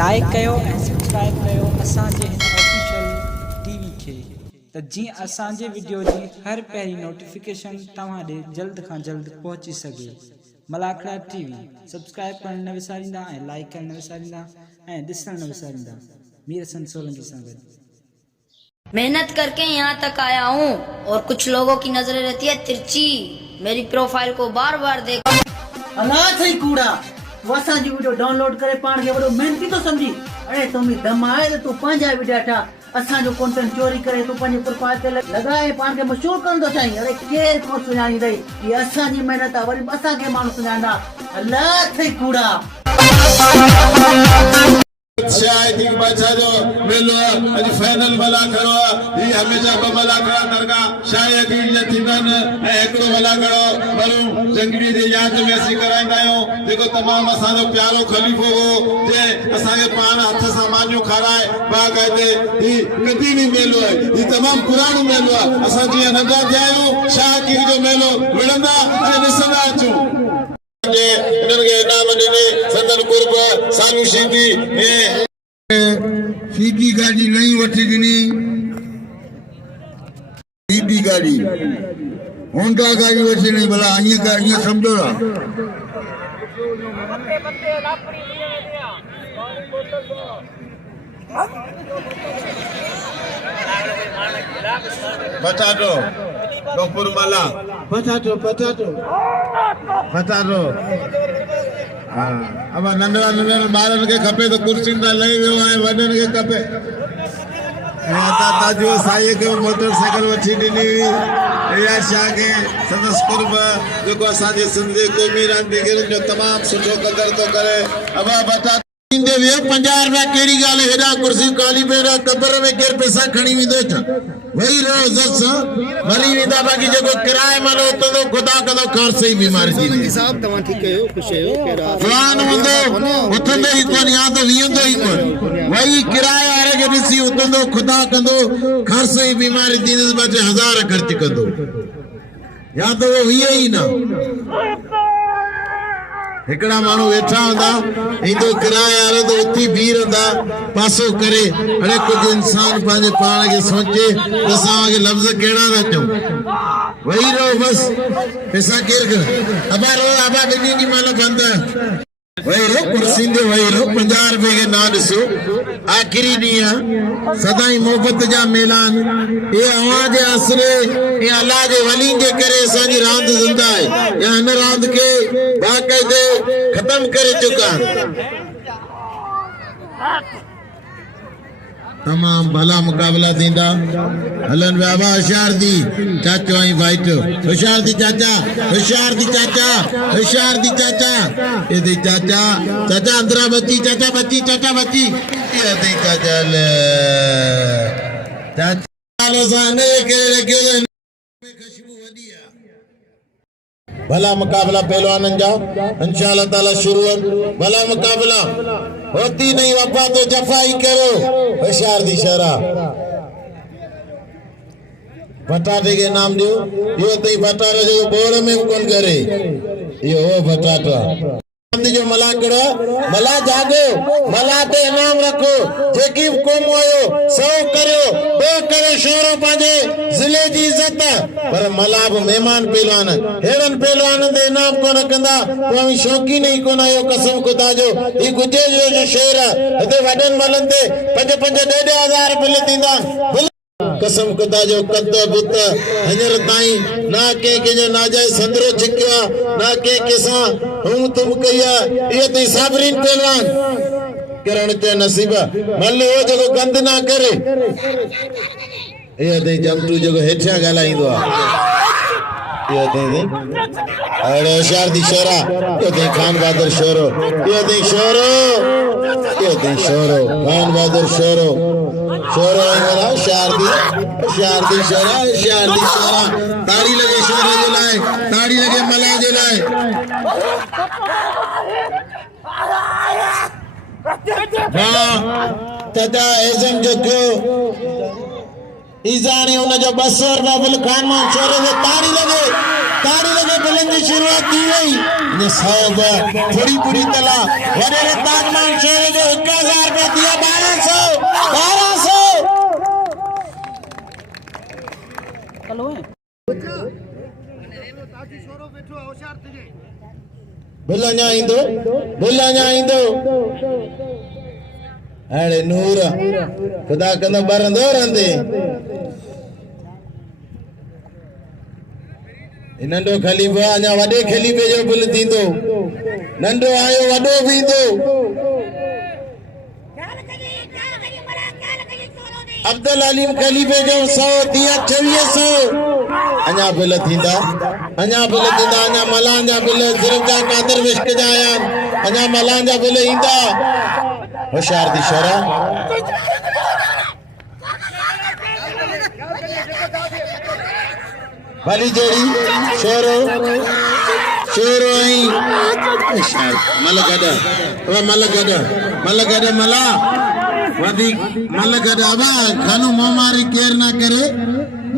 Like कयो ऐं subscribe कयो असांजे हिन ऑफिशियल टीवी खे त जीअं असांजे वीडियो जी हर पहिरीं नोटिफिकेशन तव्हां ॾे जल्द खां जल्द पहुची सघे। मलाखड़ा टीवी सब्सक्राइब करण न विसारींदा ऐं लाइक करण न विसारींदा ऐं ॾिसण न विसारींदा। मीर हसन सोलंकी सां गॾु। मेहनत करके यहाँ तक आया हूँ और कुछ लोगों की नजरें रहती है तिरछी। मेरी प्रोफाइल को बार बार देख अल्लाह सही कूड़ा वो असांजी वीडियो डाउनलोड करे पाण खे वॾो मेहनती तो समझी। अरे तुमी दम आहे त तूं पंहिंजा वीडियो ठाह, असांजो कंटेंट चोरी करे तूं पंहिंजे प्रोफाइल ते लॻाए पाण खे मशहूर कंदो चाहीं। अरे केर को सुञाणी रही ये असांजी महिनत आहे, वरी असांखे माण्हू सुञाणा। अल्लाह सही कूड़ा शायद एक बच्चा जो मिलो आज फाइनल वाला करो ये हमेशा को वाला करा नरगा शायद ये थींदन एकड़ो वाला करो बरू जंगली दे याद में सी कराइंदा आयो। देखो तमाम असांजो प्यारो खलीफो हो जे असांखे पाण हथ सां मानियो खाराए बा कहते ही कदी नहीं मेलो है, ये तमाम पुरानो मेलो है। असां जी नंढा थिया आहियूं शाहकीर जो मेलो विड़ंदा ऐं ॾिसंदा अचूं। सीधी गाड़ी नहीं वठी ॾिनी, सीधी गाड़ी होंडा गाड़ी वठी ॾिनी। भला ईअं सम्झो था। पटाटो गोपुर माला पटाटो पटाटो पटाटो अब नंढड़ा ॿारनि खे खपे त कुर्सियुनि तां लही वियो आहे, वॾनि खे खपे। ताजो साईं खे मोटरसाइकिल वठी ॾिनी या छा खे संदसि कुर्ब जेको असांजे सिंध जे क़ौमी रांदीगरनि जो तमामु सुठो क़दुरु थो करे। अब पटाटो 50 रुपया कहिड़ी ॻाल्हि हेॾा कुर्सी काली पे कबर में केरु पैसा खणी वेंदो छा? वही रहो इज़त सां मरी वेंदा। बाक़ी जेको किराए मानो उतंदो ख़ुदा कंदो कार सही बीमारी थी साहब तव्हां ठीक कयो ख़ुश आहियो केड़ा फलान हूंदो उथंदो ई कोन या त विहंदो ई कोन। वही किराए वारे खे ॾिसी उतंदो ख़ुदा कंदो कार सही बीमारी थींदसि, 2-1000 ख़र्च कंदो या त उहो वीहे ई न। हिकड़ा माण्हू वेठा हूंदा ईंदो किराए वारो तो उथी बीह रहंदा पासो करे। अरे कुछ इंसान पंहिंजे पाण खे सोचे त असां खे लफ़्ज़ कहिड़ा था चऊं। वही रहो बस पैसा केर करे अबा रो अबा ॿिन्ही ॾींहं महिल बंदि वही रहो कुर्सी ते वही रहो। 50 रुपए खे ना ॾिसो आख़िरी ॾींहुं आहे सदाई मोहबत जा मेलान ये अवां जे आसरे ये अल्लाह जे वली जे करे असांजी रांद ज़िंदा आहे या हिन रांद खे बाक़ाइदे खत्म करे चुका। तमाम भला मुकाबला थींदा हलन बाबा। होशियार दी चाचो आई वाइट होशियार दी चाचा होशियार दी चाचा होशियार दी चाचा ए दी चाचा चाचा अंदरा बच्ची चाचा बच्ची चाचा बच्ची ये दी चाचा ले चाचा लो साने के लगे खुशबू वदिया। भला मुकाबला पहलवानन जा इंशाअल्लाह ताला शुरू भला मुकाबला होती नहीं वफा तो जफा ही करो। होशियार दी शरा पटाटे के नाम दियो यो तई पटाटा जो बोर में कौन करे यो हो पटाटा जो मलाकड़ा मला जागो मला ते इनाम रखो जेकी कोम आयो सौ करो बे करे शोरो पाजे जिले जी इज्जत पर मला भी मेहमान पहलवान हेरन पहलवान दे इनाम को रखंदा कोई शौकीन ही कोन आयो। कसम खुदा जो ई गुजे जो शेर हते वडन मलन ते 5-5 रुपए थींदा। कसम खुदा जो कद बुत हजर ताई ना के जो नाजायज संदरो छिकिया ना के किसा हम तुम कहिया ये तो साबरीन पहलवान करण ते नसीब मल्ले वो जो गंद ना करे ये ते जमटू जो हेठा गालाइंदो ये ते अरे होशियार दी शोरा ये ते खान बहादुर शोरो ये ते शोरो ये ते शोरो खान बहादुर शोरो शोरो मेरा होशियार दी शोरा होशियार दी शोरा। ताड़ी लगे शोरे जे लाए ताड़ी लगे मला जे लाए। हां तदा एजम जो क्यों ईजानी उन जो 200 रुपया बिल खान में शोरे जे ताड़ी लगे ताड़ी लगे बुलंद की शुरुआत थी वही ये 100 थोड़ी पूरी तला वडेरे ताजमान शेर जो 1000 रुपए दिया 1200 कलो है बुलाना इंदो अरे नूर खुदा कंदो बरंदो रहंदे नंढो खलीफ़ा अञा वॾे खलीफ़े जो बुल थींदो नंढो आयो वॾो थींदो अब्दुल अलीम खलीफ़े जो 100 दिया 2600 अञा बुल थींदा अञा मलान जा बुल सिर्फ जा कादर विश्क जा आया अञा मलान जा बुल ईंदा होशियार दी शरा भली जोड़ी शेरो आई मलगड़ा मला वदी मलगड़ा बा खानो मोमारी केर ना करे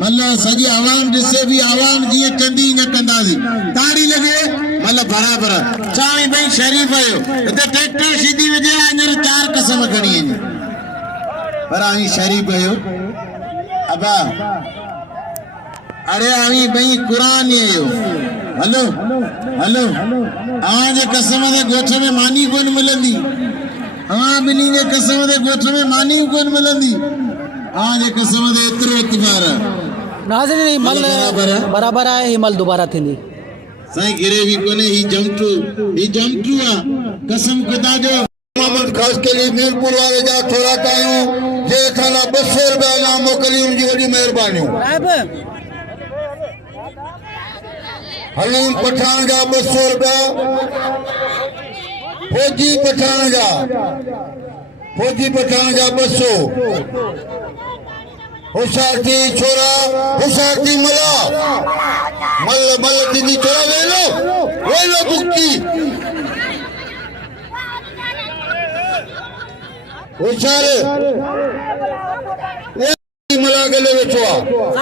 मल्ला सजी आवाम जिससे भी आवाम जी चंदी न कंदासी ताड़ी लगे मतलब बराबर चावी भाई शरीफ आयो ते ट्रैक्टर सीधी वजे अंदर 4 कसम खणी है पर आई शरीफ आयो अबा अरे आई भाई कुरान आयो हेलो आज कसम दे गोठ में मानी कोन मिलंदी बिनी ने कसम दे गोठ में मानी कोन मिलंदी आज कसम दे एतरो इतबार नाज़रीन मल बराबर है ही मल दोबारा थींदी साईं गिरे भी कोने ही जमटू आ कसम खुदा जो मोहम्मद खास के लिए मीरपुर वाले जा थोड़ा कायूं जे थाना 200 रुपया ना मोकली उनकी वडी मेहरबानी हलीम पठान जा 200 रुपया फौजी पठान जा 200 होशारती छोरा होशारती मला मल दीदी छोरा ले लो बुक्की होशार मला गले बेचवा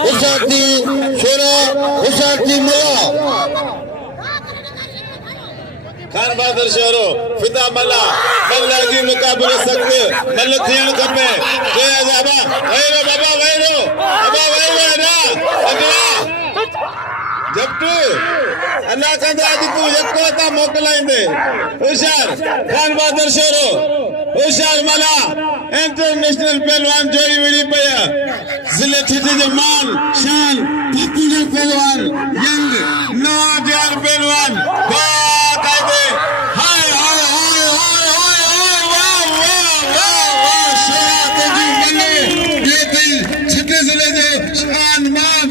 होशारती छोरा होशारती मला खान बहादुर शहरो फिदा मला जी मुकाबले सकते मल थियण खपे जय बाबा वैरो ना जबटू अल्लाह कंदा अज तू यको ता मोकलाइंदे होशियार खान बहादुर शहरो होशियार मला इंटरनेशनल पहलवान जोड़ी विड़ी पया जिले ठिठे जो मान शान पॉपुलर पहलवान यंग नौजवान पहलवान कायदे हाय छठे जिले जे शान मान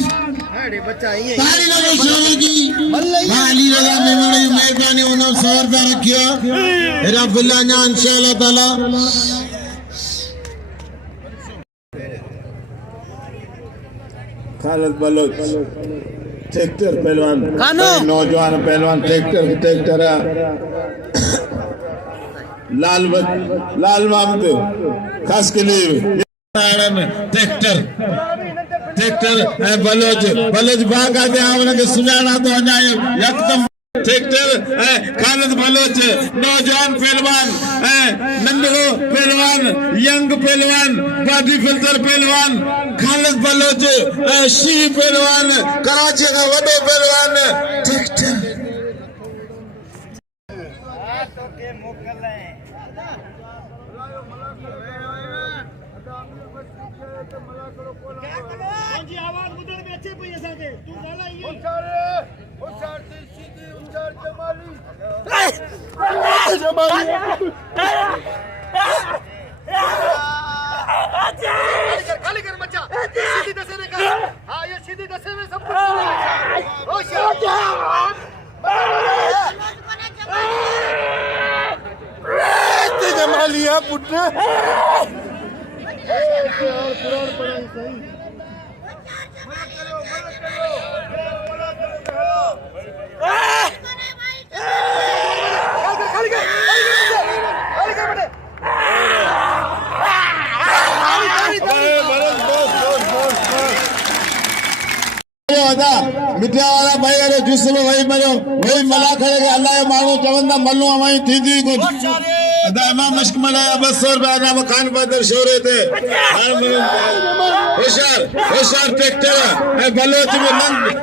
तारी लगे शोरे की अली रजा मेमणे मेहरबानी उन 100 रुपया रखिया रब अल्लाह ने इंशाअल्लाह ताला खालिद बलोच ट्रैक्टर पहलवान नौजवान पहलवान ट्रैक्टर लाल महमूद खास के लिए ट्रैक्टर बलोच भाग आते हैं के सुजाना तो अनाए यकदम ट्रैक्टर खालिद बलोच नौजवान पहलवान नंदड़ो पहलवान यंग पहलवान बॉडी फिल्टर पहलवान खालिद बलोच शी पहलवान कराची का वडो पहलवान ट्रैक्टर आवाज मुदर में अच्छे पई असा के तू गाला ये होशार ते सीधी उचार जमाली खाली कर मचा सीधी दसे ने कर हां ये सीधी दसे में सब कुछ होशियार ते जमालिया पुत्र कुरान पढ़ाई सही मिटिया वाला भाई अरे जुस्म वही मरियो वही मला खड़े के अल्लाह जो माण्हू चवंदा मल्लू अमाई थींदी कुछ अदा इमाम मश्क मलाया 200 रुपया नाम खान बहादुर शोरे थे होशियार होशियार ट्रैक्टर ए बलोच में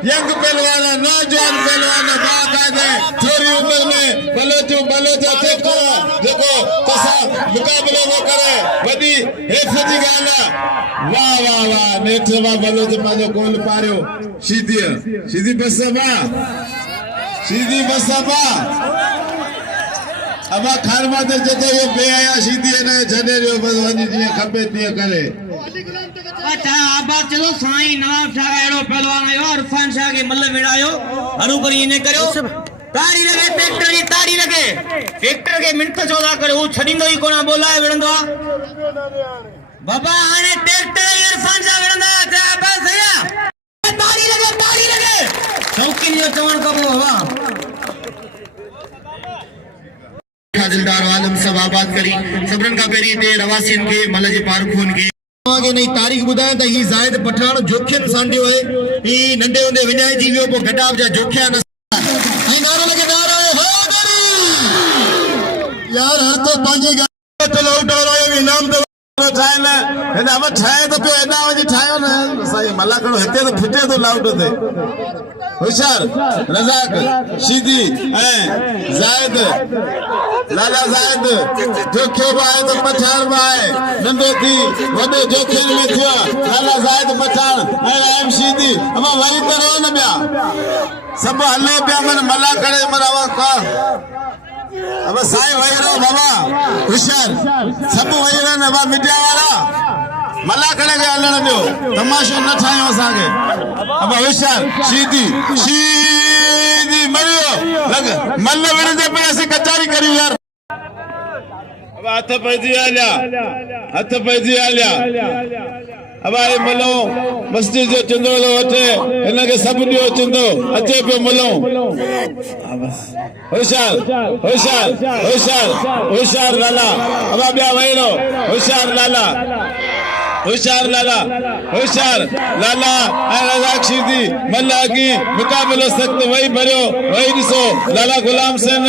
यंग पहलवान नौजवान पहलवान बाकायदे थोड़ी उम्र में बलोच ट्रैक्टर देखो तसा मुकाबले वो करे वडी हेफज जी गाला वाह वाह वाह नेठ वा बलोच माजो कोल पारियो सीधी बसबा अब खान बहादुर जेको ये बेहया सीधी ने छडे रियो बस वनी जी खपे तीअं करे अच्छा आबाद चलो साईं नवाब शाह एड़ो पहलवान आयो इरफान शाह के मल्ल विड़ायो हरू करी ने करियो ताड़ी लगे ट्रैक्टर जी ताड़ी लगे ट्रैक्टर के मिनट चौदा करे वो छडींदो ही कोना बोलाए विड़ंदो बाबा आने ट्रैक्टर इरफान शाह विड़ंदा ते आबाद सया ताड़ी लगे चौकी ने चवण कबो हवा दिलदार आलम सब आबाद करी सबरन का पेरी ते रवासिन के मल जे पारखून के आगे नहीं तारीख बुधाए त ही जायद पठान जोखियन सांडियो है ई नंदे होंदे विनाय जी वियो पो घटाव जा जोखिया न आई नारो लगे नारो हो गरी यार हर तो पांजे तो लौट रहा है इनाम तो ठाए न एना हम ठाए तो पे एना वजी ठायो न सही मला कणो हिते तो फुटे तो लाउट ते होशियार रजाक सीधी ए जायद लाला जायद जोखे बाए तो पठान बाए नंदो थी वडे जोखे में थियो लाला जायद पठान ए एम सीधी अब वही करो न बिया सब हल्ले बिया मन मला करे मरावा का अब साई वही रहो बाबा होशियार सब वही रहे न बा मीडिया वाला मला करे के हलण दियो तमाशो न ठायो असांखे अब होशियार सीधी मरियो लग मल्ल विड़दे पे ऐसे कचारी करी यार अब हाथ पैजी आलिया अब आए मलो मस्जिद जो चंदो वठे इन के सब दियो चंदो अचे पे मलो होशियार लाला अब बिया वहीरो होशियार लाला रजाक सीधी मल्ला की मुकाबलो सख्त वही भरियो वही दिसो लाला गुलाम सेन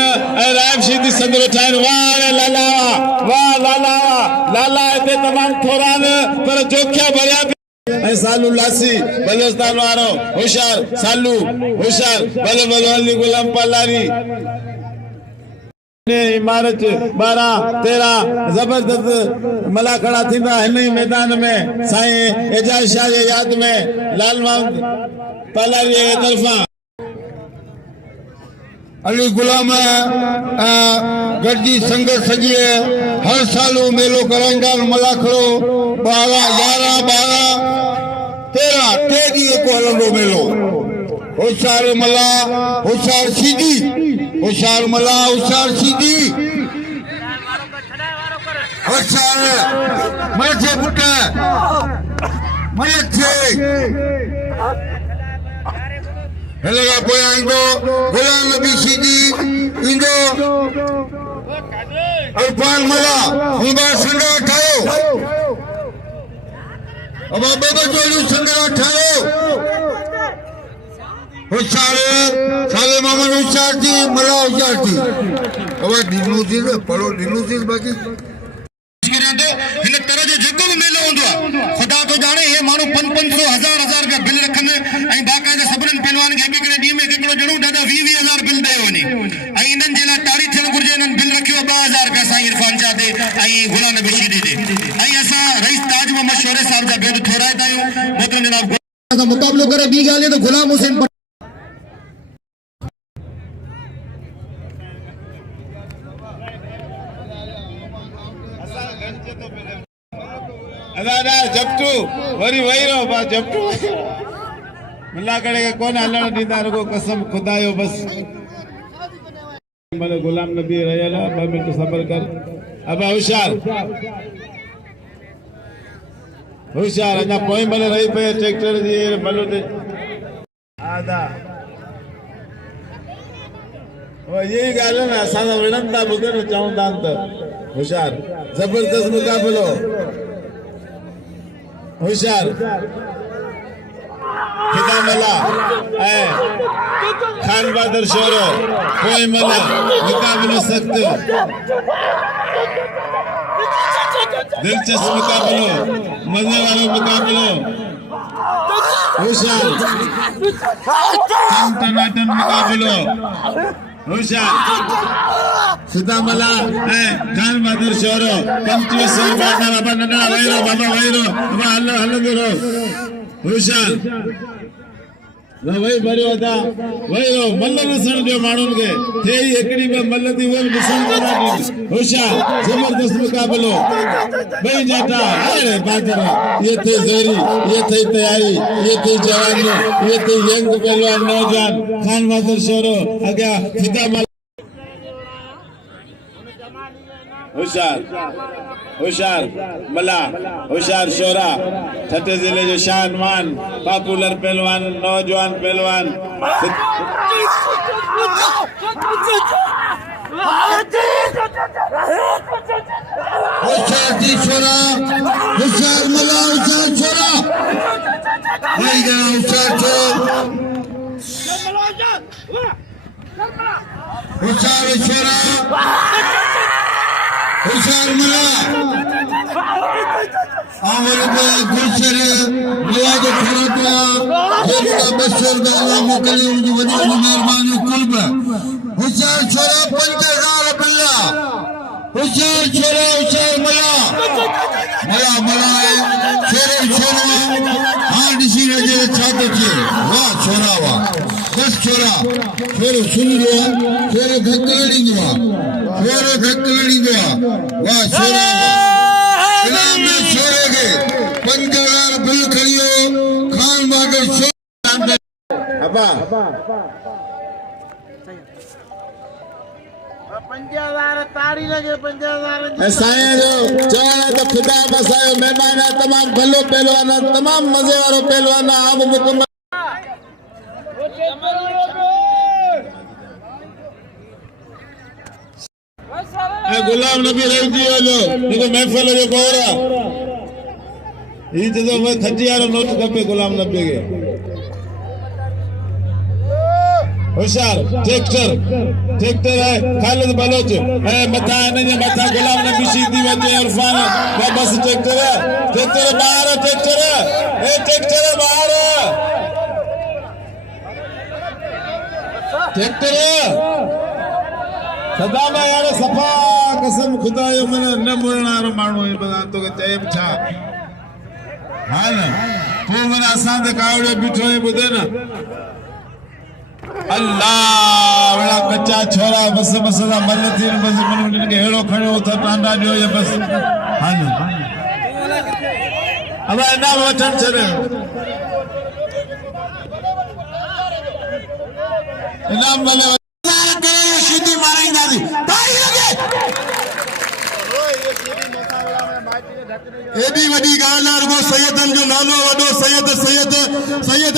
रायब सीधी संदर ठाइन वाह लाला इते तमाम थोरान पर जोखिया भरिया सालू लासी बलोचस्तान वारो होशियार सालू होशियार बल गुलाम पालारी इमारत 12-13 जबरदस्त मला खड़ा थींदा हिन मैदान में साईं एजाज शाह जे याद में लाल मोहम्मद पालारी जे तरफा अली गुलाम गड्डी संगत सजी हर साल मेलो कराईंदा मलाखड़ो 12-11-12-13 टे ॾींहं को हलंदो मेलो होशियार मला होशियार सीधी होशियार मथे पुट मथे हेलेगा पोया इंदो गुलाम नबी सीधी इंदो अरफान मला हुंदा संगा ठायो अब बाबा जोड़ी संगा ठायो होशियार साले मोहम्मद होशियार थी मला होशियार थी अब दिनू थी पढ़ो दिनू थी बाकी इन तरह जो जेको भी मेलो होंदो खुदा तो जाने ये मानो 500 हजार रुपया बिल रखन आई बाकायदा सबरन पहलवान के एक डी में एकड़ो जणो दादा 20,000 बिल दे वनी आई इनन जेला तारीख थियन गुरजे इनन बिल रखियो 2000 रुपया साईं इरफान शाह दे आई गुलाम नबी सीधी दे आई असा रईस ताज मोहम्मद शोरे साहब जा बेद थोराए तायो मोहतरम जनाब का मुकाबलो करे बी गाले तो गुलाम हुसैन अदा जपटू वरी वही रहो बा जपटू मुल्ला करे के कोन हलण दीदा रुगो कसम खुदायो बस मले गुलाम नबी रहला 2 मिनट सब्र कर अब होशियार अना पोई मले रही पे ट्रैक्टर जी मलो दे आदा ओ यही गाल ना असा विणंदा बुधन चाहंदा त होशियार जबरदस्त मुकाबलो होशियार खुदा मला खान बहादुर शोरो कोई मला मुकाबलो सख्त दिलचस्प मुकाबलो मजे वालो मुकाबलो होशियार टनाटन मुकाबलो होशियार खुदा मला खान बहादुर शोरो 25 बाबा नंढड़ा वैरो बाबा वैरो बाबा हल्लो दो होशियार वही भरियो था वही मल्ल ॾिसण ॾियो माण्हुनि खे थे ई हिकिड़ी में मल्ल थी उहे बि ॾिसण कोन ॾींदी होशियार ज़बरदस्त मुक़ाबिलो ॿई जाटा अरे बादर ये थे ज़ोरी ये थे तैयारी ये थे जवानी ये थे यंग पहलवान नौजवान खान बहादुर शोरो अॻियां फिदा होशियार मला होशियार शोरा छठे जिले जो शानमान पॉपुलर पहलवान नौजवान पहलवान होशियार जी छोरा होशियार मला होशियार छोरा भाई जरा होशियार छोरा होशियार छोरा होशियार मला आवर को गुलशर बुआ जो खराता जेका बशर दा अल्लाह मोकले उनकी वडी मेहरबानी कुर्ब होशियार छोरा 5000 बिल्ला होशियार छोरा होशियार मला छोरा हां दिसी रजे छाते थे वाह छोरा वाह बस छोरा छोरो सुन लो छोरो धक्कड़ी गया छोरो धक्कड़ी गया वाह छोरा इनाम में छोरे के 5000 बिल खड़ियो खान बहादुर शोरा अबा 5000 ताड़ी लगे 5000 साया जो चवाना तो खुदा बसायो मेहमान तमाम भलो पहलवान तमाम मजे वालो पहलवान आप मुकम्मल गुलाम नबी रहजी वालो देखो महफिल जो कोरा ये तो वो खजियारो नोट कपे गुलाम नबी के होशियार ट्रैक्टर है खालिद बलोच है मथा ने मथा गुलाम नबी सीधी वजे इरफान बस ट्रैक्टर बाहर ट्रैक्टर बाहर ट्रैक्टर सदा में यार सफा कसम खुदा जो मन न मुरणारो माण्हू है बता तो चए छा हां न तू मन असां ते कावड़े बिठो है बुधे न अल्लाह बड़ा कच्चा छोरा बस दा मन थी बस मन के हेड़ो खड़ो था टांडा जो ये बस हां न अब ना वठन छरे इनाम वाले सीधी मारेंगे दादी ताई लगे एडी वडी गाल को सैयदन जो नालो वडो सैयद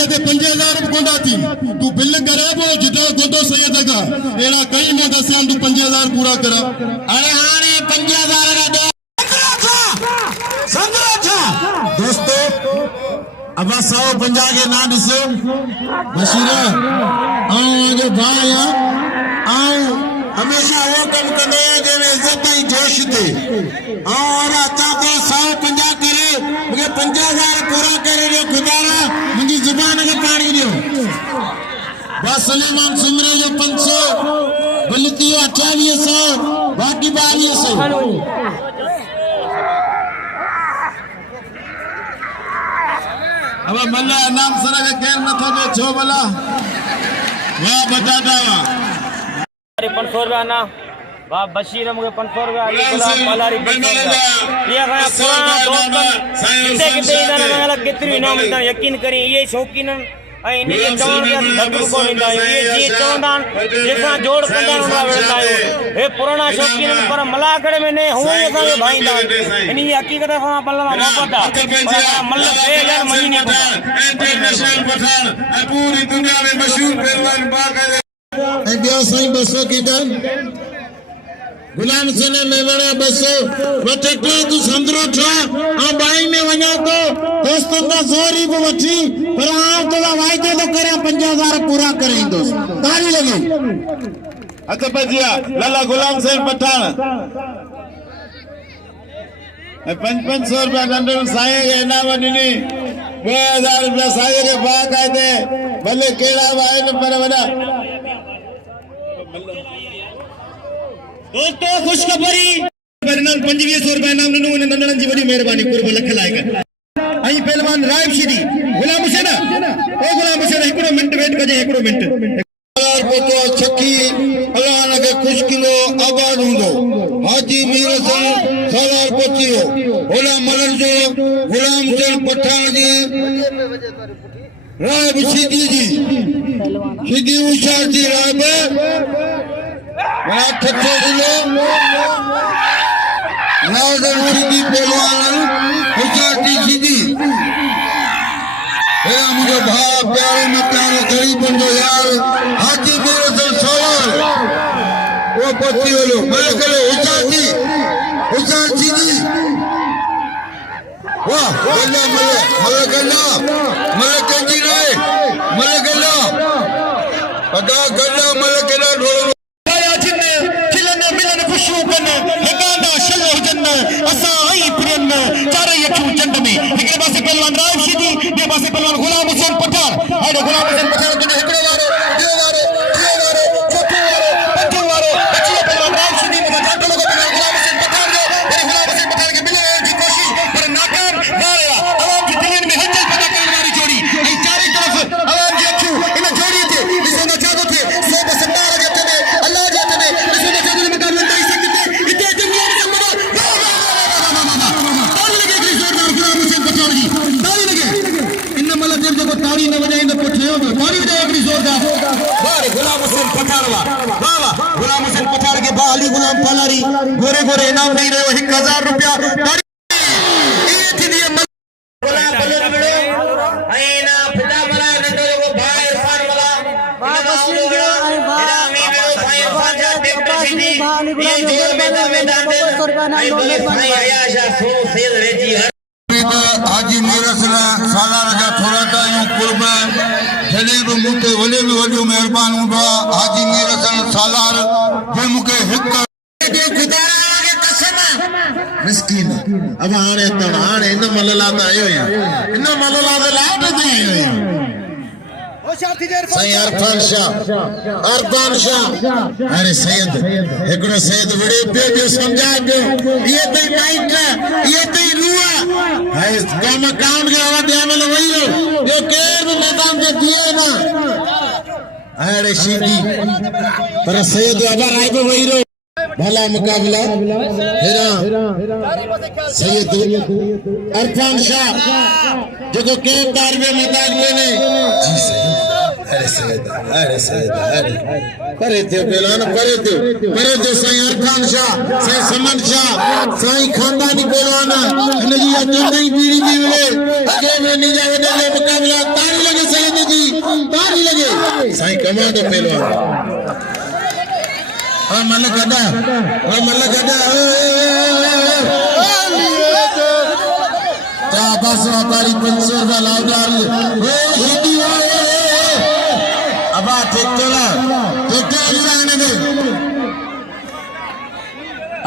ते 5000 कोंडा थी तू बिल करे वो जितो गोदो सैयद का एड़ा कई न दसियां तू 5000 पूरा करा अरे हाने 5000 का संग्रह था दोस्तों अब 150 के ना दिसो बशीरा जो भाई हमेशा वो कम करे जैसे इज्जत ही जोश थे और अच्छा को 150 करे मुझे 50,000 पूरा करे जो खुदारा मुझी जुबान के पानी दियो बस सलीमान सुमरे जो 500 बल्कि 2800 बाकी 2200 अब मल्ला नाम सरा के कहर न थो छो भला वाह बटाटा वाह 500 रुपया ना वाह बशीर मुझे 500 रुपया अली गुलाम पलारी ये खाया पुराना दोस्त किते इधर कितनी इनाम मिलता यकीन करी ये शौकीन इन ये चवण के धर्म को इंदा ये जी चवंदान जेसा जोड़ कंदा उनका वेटायो हे पुराना शौकीन पर मलागड़ में ने हूं ये सा भाईंदा इन ये हकीकत सा बल्ला मोहब्बत मल्ल 2000 महीने इंटरनेशनल पठान पूरी दुनिया में मशहूर पहलवान बाग है ॿियो साईं 200 की टन गुलाम हुसैन में वड़ा बसो वटे टे तू संदरो ठा आ बाई में वणा तो दोस्तन दा जोरी भी वठी पर आ तो वायदे तो करे 50,000 पूरा करे दोस्त ताली लगी अच्छा बजिया लाला गुलाम हुसैन पठान 500 रुपया डंडो साईं के इनाम ॾिनी 2000 रुपया साईं के बाग आए थे भले केड़ा वाए न पर वडा दोस्तों खुशखबरी परिणाम 2500 रुपया इनाम ॾिनो इन नंढड़नि जी वॾी महिरबानी कुर्ब लख लाए कर आई पहलवान राइब शिदी गुलाम हुसैन ओ गुलाम हुसैन हिकिड़ो मिंट वेट कजे हिकिड़ो मिंट पोतो छकी अल्लाह ने के खुश किलो आबाद हुंदो हाजी मीर से सवार पहुंचियो होला मलन जो गुलाम हुसैन पठान जी राय सिद्धी जी सिद्धी उषा जी राय मैं ठट्ठे दिलो नाज़र सिद्धी पहलवान उषा जी सिद्धी मुझे भाव प्यारे में प्यारे गरीब बंदो यार हाथी मेरे से सवाल वो पति वालों मैं करो उचाची जी वाह गल्ला मले कंजी राय मले गल्ला अदा गल्ला मले केला ढोल आया जिन्ने खिलने मिलने खुशियों कने हिगाना शल्लो जन्ने असा आई प्रेम चारे यठू चंद में हिकड़े पासे पहलवान राइब शिदी बे पासे पहलवान गुलाम हुसैन पठान आड़े गुलाम हुसैन पठान ने हिकड़े वारो चौथो वारो पंजो वारो बचिया पहलवान राइब शिदी में जाटो लोगो पहलवान गुलाम हुसैन पठान जो और गुलाम हुसैन पठान के मिलने की कोशिश पर नाकाम मारिया आवाम की दिलन में हलचल पैदा करने वाली जोड़ी आई चारे तरफ आवाम की अखियों इन जोड़ी थे इसने जागो थे सो बसंदार जाते ने अल्लाह जाते ने इसने जागो में काम नहीं सकते इतने दुनिया में मनो ताली लगे कि जोरदार गुलाम हुसैन पठान जी ताली लगे इन मल देव को ताली न बजाए तो पुछे हो ताली बजाए अपनी जोरदार वाह गुलाम हुसैन पठान वाह गुलाम हुसैन पठान के बा अली गुलाम पालारी गोरे गोरे इनाम दे रहे हो 1000 रुपया ये थी दिए गुलाम बलर मिलो आईना फिदा वाला ने तो वो भाई इरफान वाला बसीर गयो अरे इनामी मिलो भाई इरफान जा डेप्यूटी सिटी ये जोर मैदान दे भाई आयाशा सो सेद रेजी हाजी मीर सालार जा थोड़ा ता यूं कुर्बान जॾहिं बि मूंखे वॾे में वॾो महिरबान हूंदो आहे हाजी मीर सालार जे मूंखे हिकु मिस्कीन अब हाणे इन मलला त आयो या इन मलला त लाट ते आयो या सही अरफान शाह अरे सैयद एकड़ो सैयद बड़े पे समझा दो ये तो नाइट ये तो रुआ है काम काउंट के आवाज दे में वही यो केर मैदान पे दिए ना अरे शिदी पर सैयद अबर आए को वही रो भला मुकाबला सैयद अरफान शाह जो केम दारवे मैदान में ने जी सैयद अरे सैयद परे थे पहलवान परे थे साईं अरफान शाह साईं समन शाह साईं खानदानी पहलवान इनजी अजो नहीं बीड़ी भी मिले आगे में निजा वडे मुकाबला ताली लगे सैयद जी ताली लगे साईं कमांडो पहलवान मल गदा ता बस वापारी 500 रुपया लाउदार हिंदी अबा ट्रैक्टर लाने दे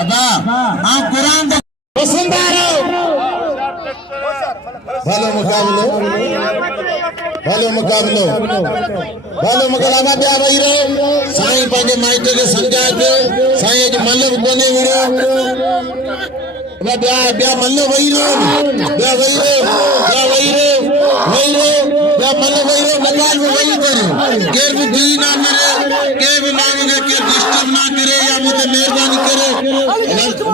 अबा आप कुरान पसंद आ रहा हो भलो मुकाबला प्या वही रहो साईं पंहिंजे माइट खे सम्झाए पियो साईं अॼु मल बि कोन्हे विड़ो ॿिया मल वही रहो मल वही रहो मकान में वही करो केर भी दी ना करे केर भी मांगे के डिस्टर्ब ना करे या मुझे मेहरबानी करे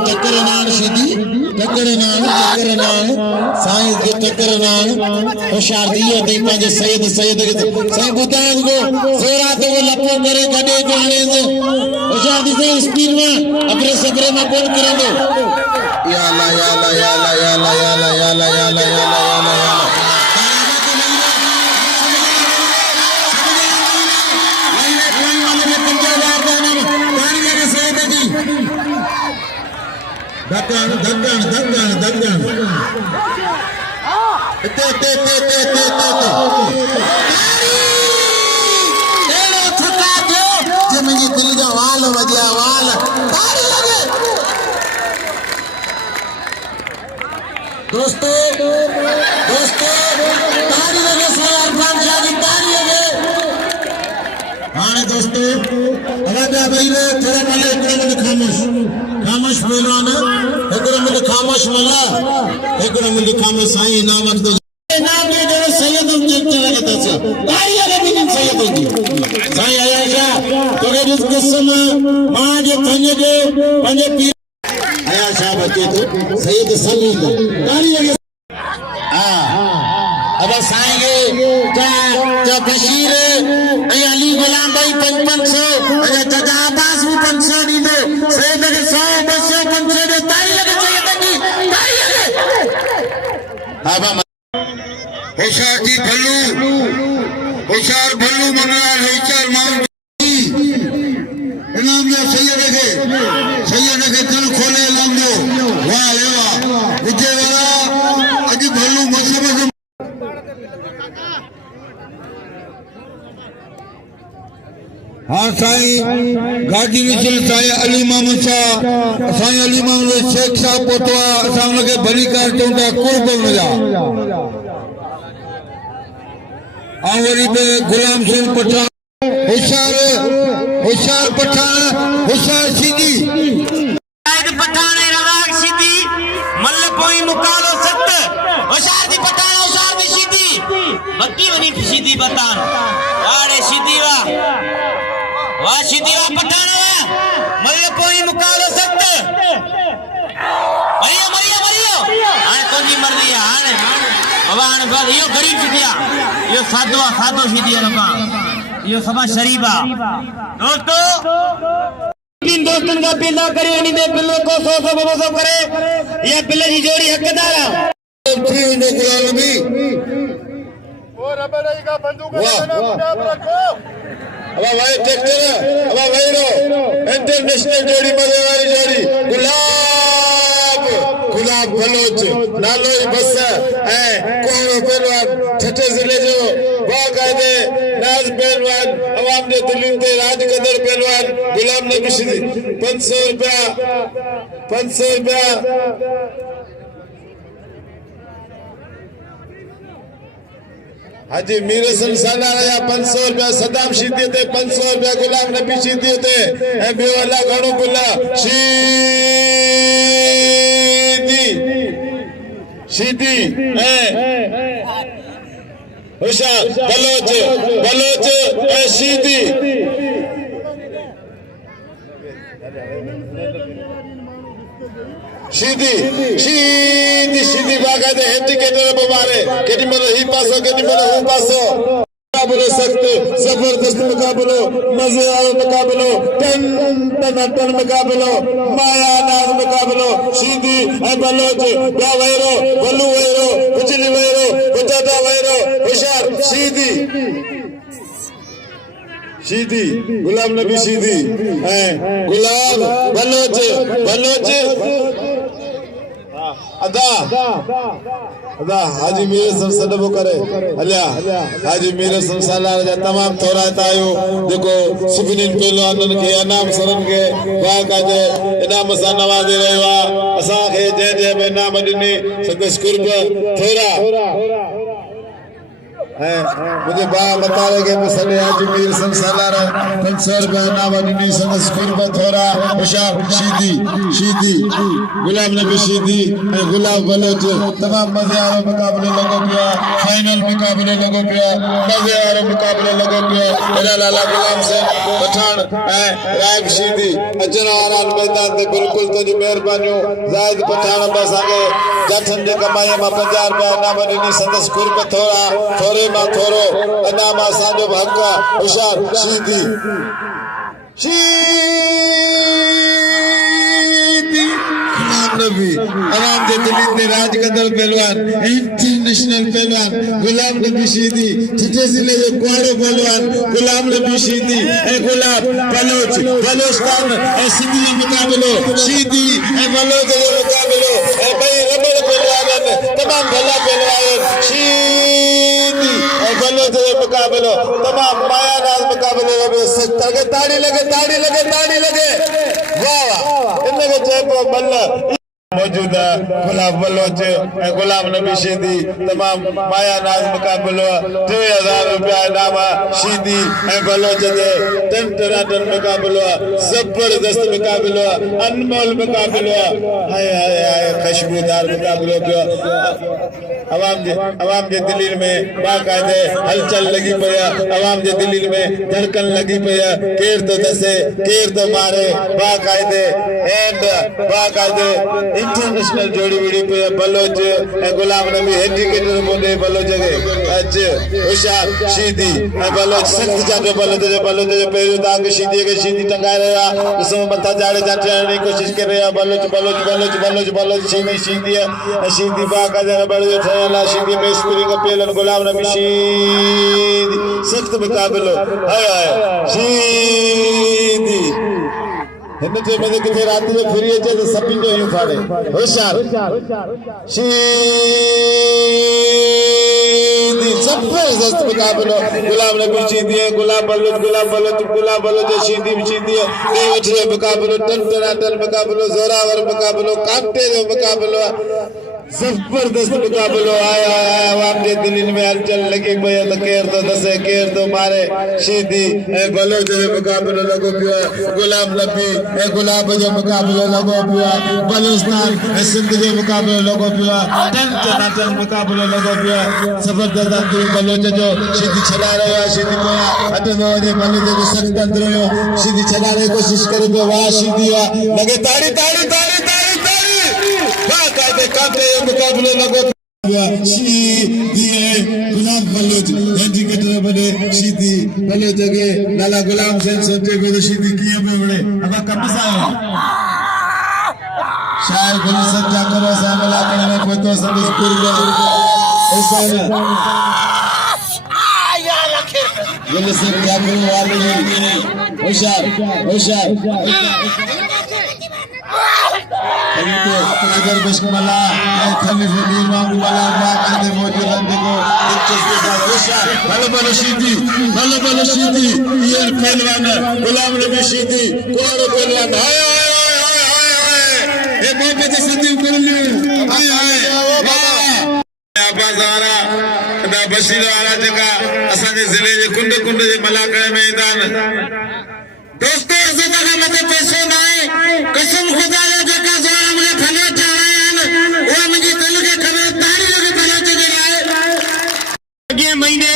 टक्कर नान सीधी टक्कर नान साईं के टक्कर नान होशियार दिए तई पंहिंजे सैयद के साईं ॿुधाइनि को सोरा तो वो लपो करे गॾे को हाणे होशियार दिसे स्पीड में अपने सब्र में कोन करंदो या अल्लाह या अल्लाह या अल्लाह या अल्लाह या अल्लाह या अल्लाह या अल्लाह या अल्लाह या अल्लाह धक्कन धक्कन धक्कन धक्कन ते एड़ो थका जो जे मुंहिंजी दिलि जा वाल वॼिया वाल तारी लॻे दोस्तो तारी लॻे साईं इरफान शाह जी तारी लॻे हाणे दोस्तो अवाजा भई रे थोड़ा मले हिकिड़ो मिंट खामोश पहलवान हिकिड़ो मिंट खामोश मला हिकिड़ो मिंट खामोश साईं इनाम वठंदो इनाम ॾे ॼणो सैयद लॻे थो तारी लॻे ॿिन्हिनि सैयद जी साईं आयाशा तोखे ॾिस क़िस्म मां जे थञ जे पंहिंजे पीर आयाशा बचे थो सैयद सलीम तारी लॻे हा अब साईं खे जा बशीर ऐं अली गुलाम भाई 500 ऐं चाचा अब्बास भी 500 ॾींदो सैयद खे 100 200 500 ॾे तारी लॻे सैयद जी तारी लॻे हा बा होशियार जी भल्लू होशियार भल्लू मनोहर होशियार माण्हू इनाम जो सैयद खे दिल खोले लंघो वाह वाह विजय वारा अॼु भल्लू मज़े हाँ साईं गाजी मिसल साईं अली मोहम्मद शाह साईं अली मोहम्मद शेख साहब पहुतो आहे असां हुनखे भली कार चऊं था कुर्ब हुनजा ऐं वरी बि गुलाम सिंह पठान होशियार पठान होशियार सिंधी पठान रवाग सीधी मल पोई मुकालो सत होशियार दी पठान होशियार दी सीधी बत्ती वनी सीधी पठान आड़े सीधी वाह सीधी वाह पठान वाह मल पोई मुकालो सत मरियो हाणे तुंहिंजी मर्ज़ी आहे हाणे बाबा हाणे बस इहो गरीब सीधी आहे इहो सादो सीधी आहे लपा इहो सभा शरीफ आहे दोस्तन का बिल करे वनी दे बिल को 100 200 करे ये बिल जी जोड़ी हकदार है थी वेंदो गुलाम बि वो रबड़ई का बंदूक रखो अब भाई ट्रैक्टर अब भाई रो इंटरनेशनल जोड़ी मजे वाली जोड़ी गुलाब बलोच नालो ही बस है कोणो पहलवान छठे जिले जो बाकायदे नाज पहलवान अवाम जे दिलनि ते राज कदर पहलवान गुलाम नबी सिद्दीक 500 रुपया हाजी मीर हसन सालारा या 500 रुपया सदाम शीदी ते 500 रुपया गुलाम नबी शीदी ते ए बियो अल्लाह घणो बुला शीदी ए होशियार बलोच ए शीदी शीदी बाकायदे इंडिकेटर बबारे केडी मल ही पासो केडी मल हू पासो मुकाबलो सख्त जबरदस्त मुकाबलो मजे वालो मुकाबलो टन मुकाबलो माया नाज मुकाबलो शीदी ए बलोच बा वैरो बल्लू वैरो बिजली वैरो बुटाटा वैरो होशियार शीदी गुलाम नबी शीदी है गुलाम बलोच अदा हाजी मीर सडबो करे हलिया हाजी मीर सालार जा तमाम थोराता आयो जेको सभिनीनि पहलवाननि खे इनाम सरन खे बाकायदे इनाम सां नवाज़े रहियो आहे असांखे जंहिं में इनाम ॾिनी संदसि कुर्ब थोरा मुझे बा बता रहे कि मसले आज मीर संसार 500 रुपया इनाम ॾिनी संदसि कुर्ब थोरा होशियार शीदी गुलाम नबी शीदी ऐं गुलाम बलोच तमाम मज़े वारो मुक़ाबलो लॻो पियो आहे फाइनल मुक़ाबलो लॻो पियो आहे मज़े वारो मुक़ाबलो लॻो पियो आहे हेॾा लाला गुलाम सिंह पठान ऐं राइब शीदी अचण वारा मैदान ते बिल्कुलु तुंहिंजी महिरबानियूं ज़ाहिद पठान बि असांखे जाठनि जे कमाईअ मां 50 रुपया इनाम ॾिनी संदसि कुर्ब थोरे मां थोरो इनाम असांजो हक़ आहे होशियार शीदी गुलाम नबी आराम जे दिल्ली में राज कंदड़ पहलवान इंटरनेशनल पहलवान गुलाम नबी शीदी छठे जिले जो कुआड़ो पहलवान गुलाम नबी शीदी गुलाब बलोचिस्तान सिंधी मुकाबलो शीदी बलोच जो मुकाबलो भाई रबड़ पहलवान तमाम भला पहलवान शीदी बलोच जो मुकाबलो तमाम माया नाज मुकाबलो ताड़ी लगे वाह इनके चेपो बल्ला मौजूदा गुलाब बलोच गुलाम नबी शीदी तमाम माया नाज मुकाबलो 2000 रुपया इनामा शीदी बलोच दे टन मुकाबलो जबरदस्त मुकाबलो अनमोल मुकाबलो हाय खुशबूदार मुकाबलो अवाम जे दिल्ली में बाकायदे हलचल लगी पया अवाम जे दिल्ली में धड़कन लगी पया केर तो दसे केर तो मारे बाकायदे इंटरनेशनल जोड़ी वीड़ी पे बलोच गुलाम नबी हेडिकेटर बोले बलोच के अच्छे होशियार शीदी बलोच सख्त जाके बलोच जो पेरू दाग शीदी के शीदी टंगा रहा उसमें मथा जाड़े जाने की कोशिश कर रहा बलोच शीदी बाकायदे बड़े ठहरा शीदी में स्प्रिंग का पेलन गुलाम नबी शीदी सख्त मुकाबलो हाय शीदी हिनके मदे किथे रात जो फिरी अचे तो सभी जो यूं फाड़े होशियार शीदी जबरदस्त मुकाबलो गुलाम नबी शीदी है गुलाब बलोच शीदी है के वठे मुकाबलो टन मुकाबलो जोरावर मुकाबलो कांटे जो मुकाबलो जबरदस्त मुकाबलो आया आवाम के दिल्ली में हलचल लगी पई तो केर तो दसे केर तो मारे शीदी बलोच जो मुकाबलो लगो पियो गुलाम नबी गुलाब जो मुकाबलो लगो पियो बलूचिस्तान सिंध जो मुकाबलो लगो पियो टन मुकाबलो लगो पियो जबरदस्त बलोच जो शीदी छड़ा रहा शीदी पया अटनो जे बलोच जो सख्त अंदर शीदी छड़ाने की कोशिश करे पियो वाह शीदी लगे ताड़ी कांटे मुकाबलो लगो शीदी गुलाम बलोच हेडिकेटर बने शीदी बलोच के लाला गुलाम सेन सोचे पे तो शीदी किए पे बड़े अब कब सा शायद गुल सज्जा करो सामला करने को तो सब कुर्बा ऐसा है गुल सज्जा करो वाले होशियार अगर बिस्मिल्ला खलीफे दीन वांगू वाला बाकायदे मौजूद हैं देखो बलो शीदी ये पहलवान गुलाम नबी शीदी कोरो पहलवान हाय ये मौके से सिद्धि कर ली हाय बाजारा दा बशीर वाला जगह असा जे जिले जे कुंड जे मलाकड़े में इंदान दोस्तों इज्जत का मते पैसो ना है कसम खुदा ले जका जोर हमने फले चाहे वो मुझे दिल के खबरदारी लगे फले चले आए अगे महीने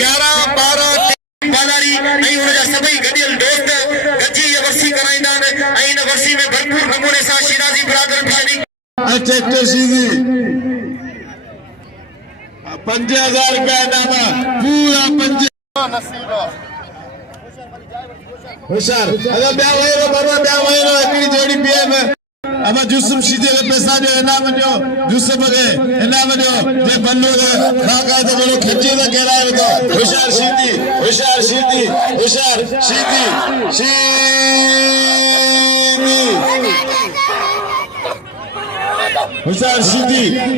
11 12 बालारी नहीं हो जा सभी गडियल दोस्त गजी ये वर्सी कराइंदा ने इन वर्सी में भरपूर नमूने सा शिराजी ब्रादर बिशरी ट्रैक्टर सीधी 5000 रुपया नामा पूरा 50 नसीब होशियार अगर ब्याह वहीरो बाबा ब्याह वहीरो एकड़ी जोड़ी पिए में अब जुस्म शीदे के पैसा जो इनाम दियो जुस्म के इनाम दियो जे बल्लो के राका तो बड़ो खिची दा कह रहा है तो होशियार शीदी होशियार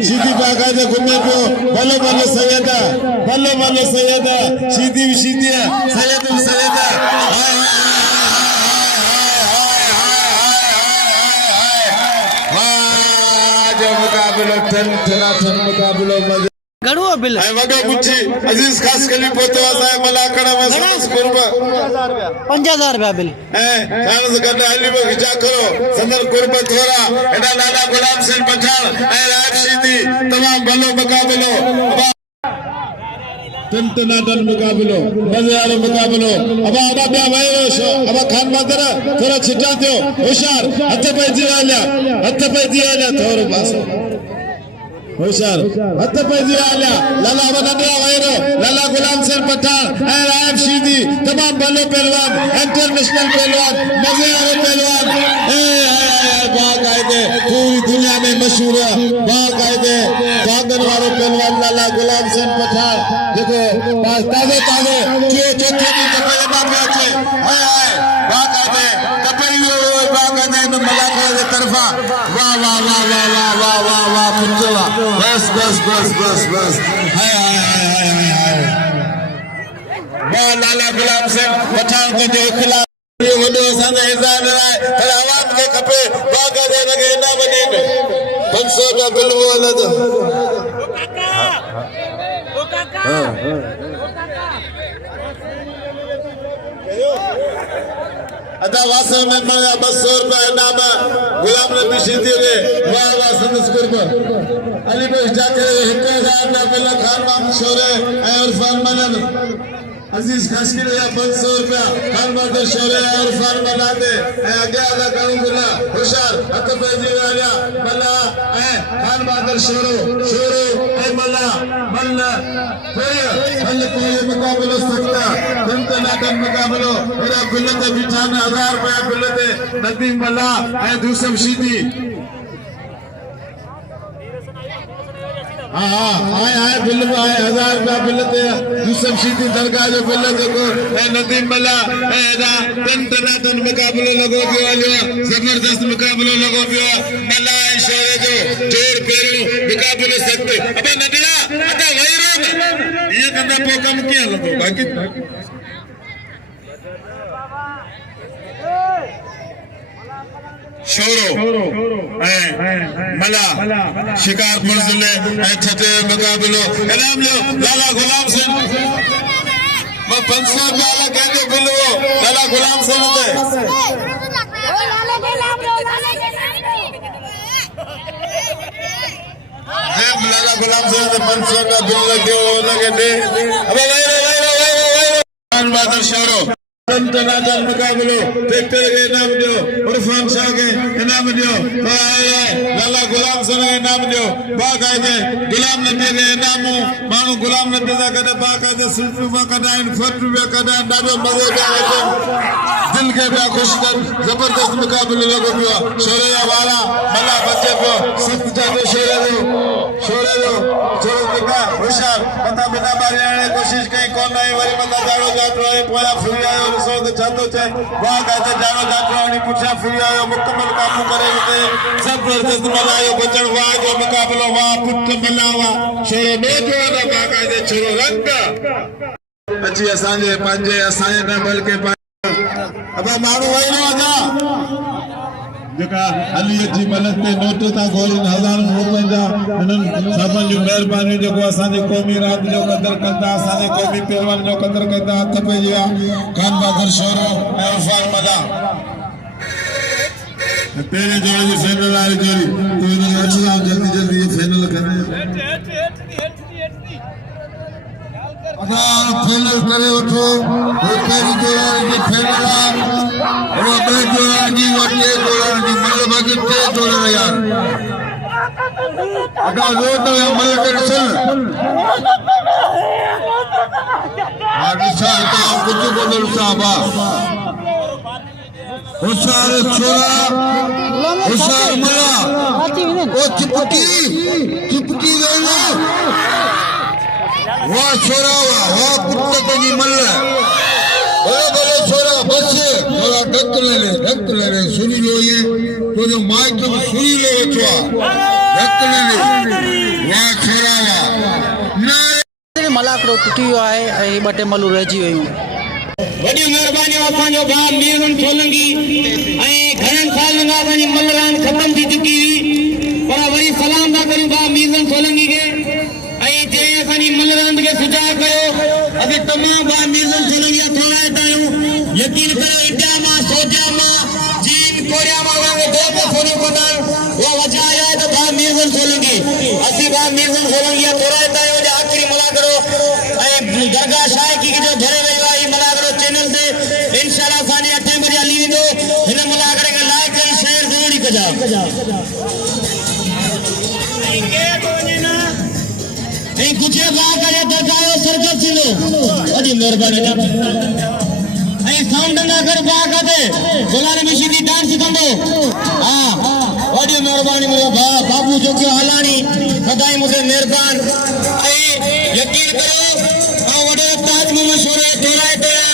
शीदी बाकायदे घूमे पियो बल्लो सैयदा शीदी सैयदा मुकाबलो टन मुकाबलो मजे गड़ो बिल आई वगा बुच्ची अजीज खास कली पोतो असा मलाकड़ा में समस कुर्बा 5000 रुपया बिल सांस गड अली बो खिचा करो संदर कुर्बा थोरा एडा लाला गुलाम सिंह पठान ए राज शीदी तमाम भलो मुकाबलो टन मुकाबलो मजेदार मुकाबलो अब ब्या भाई अब खान मादर थोड़ा छिटा दो होशियार हथ पे दिया थोरो पासो होशियार हथ पे दिया लाला बदनिया वैरो लाला गुलाम सिंह पठान ए रायब शीदी तमाम भलो पहलवान इंटरनेशनल पहलवान मजेदार पहलवान ए बाकायदे पूरी दुनिया में मशहूर है देखो ताज़े ताज़े चुए चोखे दी कपड़े बाबा छे हाय हाय बाकायदे कपड़ी बाकायदे में मलाका दे तरफा वाह वाह वाह वाह वाह वाह वाह वाह पुत्रो बस बस बस बस बस हाय हाय हाय हाय हाय वाह लाला गुलाम सिंह पठान को जो खिलाफ ये वडो असांजा हिज़ार लाइ पर आवाज़ के खपे बाकायदे लगे ना बने 500 रुपया बिल वो अलग अदा वासण में मांगा 200 रुपया इनाम गुलाम नबी सिंधी ने वाह वाह संदस कुर्बान अली भाई जाके 1000 ना बिल खान माम शोरे ऐ इरफान मनन अजीज खासकिर या 500 रुपया खान मादर शोरे ऐ इरफान मना दे ऐ आगे आला करूं गुला होशियार हथ पे जी वाला मल्ला ऐ खान मादर शोरो शोरो ऐ मल्ला मल्ला हल कोई मुकाबला सकता तंत नाटक मुकाबलो मेरा बिल ते बिठान 1000 रुपया बिल ते नदीम मल्ला ऐ दूसम शीदी हाँ हाँ आए आए बिल में आए 1000 रुपया बिल ते दूसम शीदी दरगाह जो बिल देखो ऐ नदीम मल्ला ऐ दा तंत नाटक मुकाबलो लगो पियो जबरदस्त मुकाबलो लगो पियो मल्ला ऐ शोरे जो जोड़ पेरो मुकाबले सकते अबे नदिया अदा वैरो ये कंदा पोकम क्या लगो बाकी शोरो मला शिकारपुर जिले छठे मुकाबलो इनाम लो लाला गुलाम सिंह मैं 500 रुपया कहते बिलो लाला गुलाम सिंह दे लाला गुलाम सिंह ने 500 का बिल लगे लगे दे अबे खान बहादुर शोरो तनाजल मुकाबलो ट्रैक्टर के इनाम दो इरफान शाह के इनाम दो लाला गुलाम सिंह के इनाम दो बाकायदे गुलाम नबी के इनाम मानो गुलाम नबी का कदे बाकायदे 100 रुपया कदाइन 40 रुपया कदाइन डाबो मजे का दिल के भी खुश कर जबरदस्त मुकाबले लगो पियो शोरे वाला मल्ला बच्चे को सख्त जाते शोरे दो का होशियार पता बिना मारने कोशिश कहीं कौन नहीं वरी बंदा जानो जात रहे पोया फिर आयो सो तो जातो छे वाह कहते जानो जात रहे पूछा फिर आयो मुकम्मल काबू करे ते जबरदस्त मलायो बचन वाह जो मुकाबलो वाह पुट मलावा शोरे दो जो ना बाकायदे छोरो रंग अच्छी असांजे पंजे असांजे न बल्कि अब माण्हू वही ना जेका अली जी मलक ते नोट ता गोली 1000 रुपए जा इन्हनि सभिनि जी महिरबानी जेको असांजे क़ौमी रात जो क़दर कंदा असांजे क़ौमी पहलवान जो क़दर कंदा हथ पे जिया खान बहादुर शोरो ऐं इरफान मदा तेरे जोड़े जी फाइनल वाली जोड़ी तो इन्हें अच्छा जल्दी जल्दी ये फाइनल करने अदा फाइनल करे उठो वो पहली जोड़ा जी फाइनल वो बे जोड़ा जी वटे जोड़ा जी मतलब बाकी ते जोड़ा यार अदा वो तो मतलब कर सुन आदिशा तो कुछ बोल साहबा होशियार छोरा होशियार मला ओ चिपकी गई वाह छोरा वाह पुत्र पंजी मल बोले बोले छोरा बस थोड़ा ढक ले सुनी लो ये तो जो माइक में सुनी लो बचवा ढक ले वाह छोरा वाह ना मलाकड़ो टुटी वियो आहे ऐं ॿ टे मलूं रहिजी वियूं वॾी महिरबानी असांजो भाउ मीरगन सोलंकी ऐं घणनि सालनि खां असांजी मलरान ख़तम थी चुकी हुई पर वरी सलाम था करूं भाउ मीरगन सोलंकी खे ऐं जंहिं असांजी मलरान खे सुजाॻ कयो असीं तमामु भाउ मीरगन सोलंकी जा थोराइता आहियूं यकीन कयो इंडिया मां सोचिया मां चीन कोरिया मां वांगुरु दो सोनी कोन उहा वजह आहे त भाउ मीरगन सोलंकी असीं भाउ मीरगन सोलंकी जा थोराइता आहियूं जो आख़िरी मलाकड़ो ऐं दरगाह शाइकी जो भरे वई आहे मलाकड़ो चैनल ते इंशाअल्लाह साढे 8 बजे हली वेंदो हिन मलाकड़े खे लाइक करी शेयर ज़रूरी कजो ऐं गुजे बाग़ दरगाह जो सर्कस थींदो वॾी महिरबानी ऐं साउंडनगर बाग़ ते गुलाम मिशीदी डांस कंदो हा वॾी महिरबानी मुंहिंजो भाउ बाबू जोकियो हलाणी सदाई मूंखे महिरबान ऐं यकीन करो और वडो ताज मोहम्मद शोरे तोराए तोरा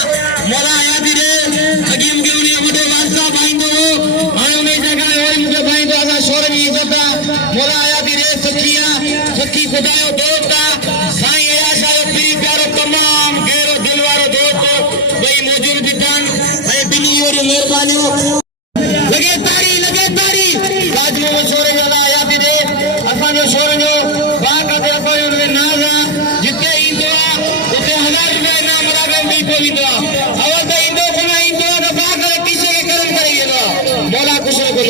मोला आयाती रे हकीम के उन्हें वडो वास्ता पाइंदो आयो ने जगह होई मुके पाइंदो असा शोर भी इज्जत मोला आयाती रे सखिया सखी खुदायो दोस्ता साईं आशा जो पीर प्यारो तमाम गहरो दिलवारो दोस्त भाई मौजूद बिठान भाई बिनी और मेहरबानियों लगे तारी ताज मोहम्मद शोरे वाला आयाती रे असा जो शोर जो बात करते असा उनके नाज जिते इंदो उते 1000 रुपया इनाम रागम दी को इंदो अवर तो इंदो कोना इंदो का बात करे पीछे के कर्म करिएगा मौला खुश रखो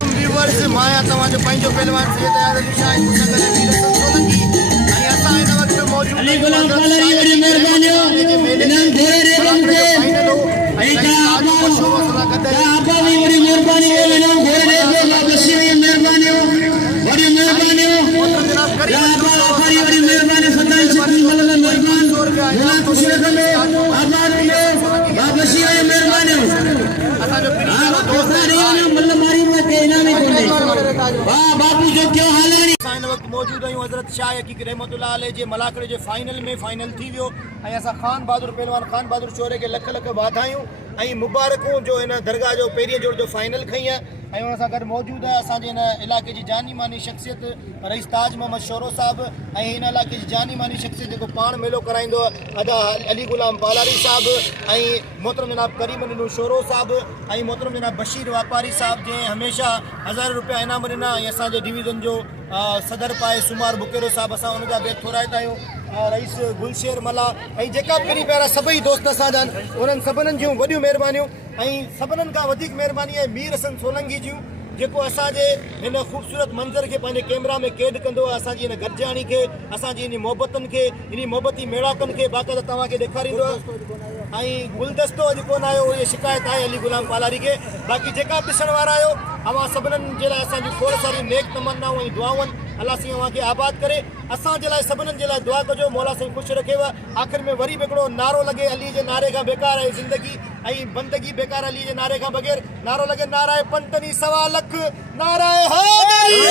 व्यूअर्स माया तव्हांजो पंहिंजो पहलवान सैयद अली शाह मुसंगल वीर सोलंकी ऐं असां हिन वक़्तु मौजूद अली गुलाम कालरी वॾी महिरबानियूं इनाम घोड़े रे बंदे ऐं आपा भी वॾी महिरबानी इनाम घोड़े रे बसी महिरबानियूं वॾी महिरबानियूं आपा आफरी वॾी महिरबानी सदाई शक्ति मलल मेहमान मोला खुश रखो आपा बसी महिरबानियूं असांजो दोस्त मल्ल मारी में के इनाम ही कोने वाह बापू जो क्यों हाल है इन वक्त मौजूद आहियूं हज़रत शाह हकीक रहमतुल्लाह अलैह जे मलाकड़े जे फाइनल में फाइनल थी वियो ऐं असां खान बहादुर पहलवान खान बहादुर शोरे खे लख लख वाधायूं ऐं मुबारकूं जो हिन दरगाह जो पहिरीं जोड़ जो फाइनल खई आहे ऐं हुन सां गॾु मौजूदु आहे असांजे हिन इलाइक़े जी जानी मानी शख़्सियत रईस ताज मोहम्मद शोरो साहिबु ऐं हिन इलाइक़े जी जानी मानी शख़्सियत जेको पाण मेलो कराईंदो अदा अली गुलाम पालारी साहिबु ऐं मोहतरम जनाब करीम नीनू शोरो साहिबु ऐं मोहतरम जनाब बशीर वापारी साहिबु जंहिं हमेशह 1000 रुपया इनाम ॾिना ऐं असांजे डिवीज़न जो सदर पाए सुमार बुकेरो साहिबु असां हुनजा बि थोराईंदा आहियूं रईस गुलशेर मला ऐं जेका बि पहिरियां सभई दोस्त असांजा उन्हनि सभिनीनि जूं वॾियूं महिरबानियूं ऐं सभिनीनि खां वधीक महिरबानी आहे मीर हसन सोलंकी जूं जेको असांजे हिन ख़ूबसूरत मंज़र खे पंहिंजे कैमरा में क़ैद कंदो आहे असांजी हिन गॾिजाणी खे असांजी इन मोहबतनि खे इन मोहबती मेड़ाकनि खे बाक़ाइदा तव्हांखे ॾेखारींदो ऐं गुलदस्तो अॼु कोन आयो इहा शिकायत आहे अली गुलाम पालारी खे बाक़ी जेका बि ॾिसण वारा आहियो अवां सभिनीनि जे लाइ असांजी खोड़ सारी नेक तमन्नाऊं ऐं दुआऊं आहिनि अलाह साईं अव्हांखे आबाद करे असांजे लाइ सभिनीनि जे लाइ दुआ कजो मौला साईं ख़ुशि रखेव आख़िर में वरी बि हिकिड़ो नारो लॻे अली जे नारे खां बेकार आहे ज़िंदगी ऐं बंदगी बेकार अली जे नारे खां बग़ैर नारो लॻे नाराए पंतनी 1.25 लख नाराए हैदरी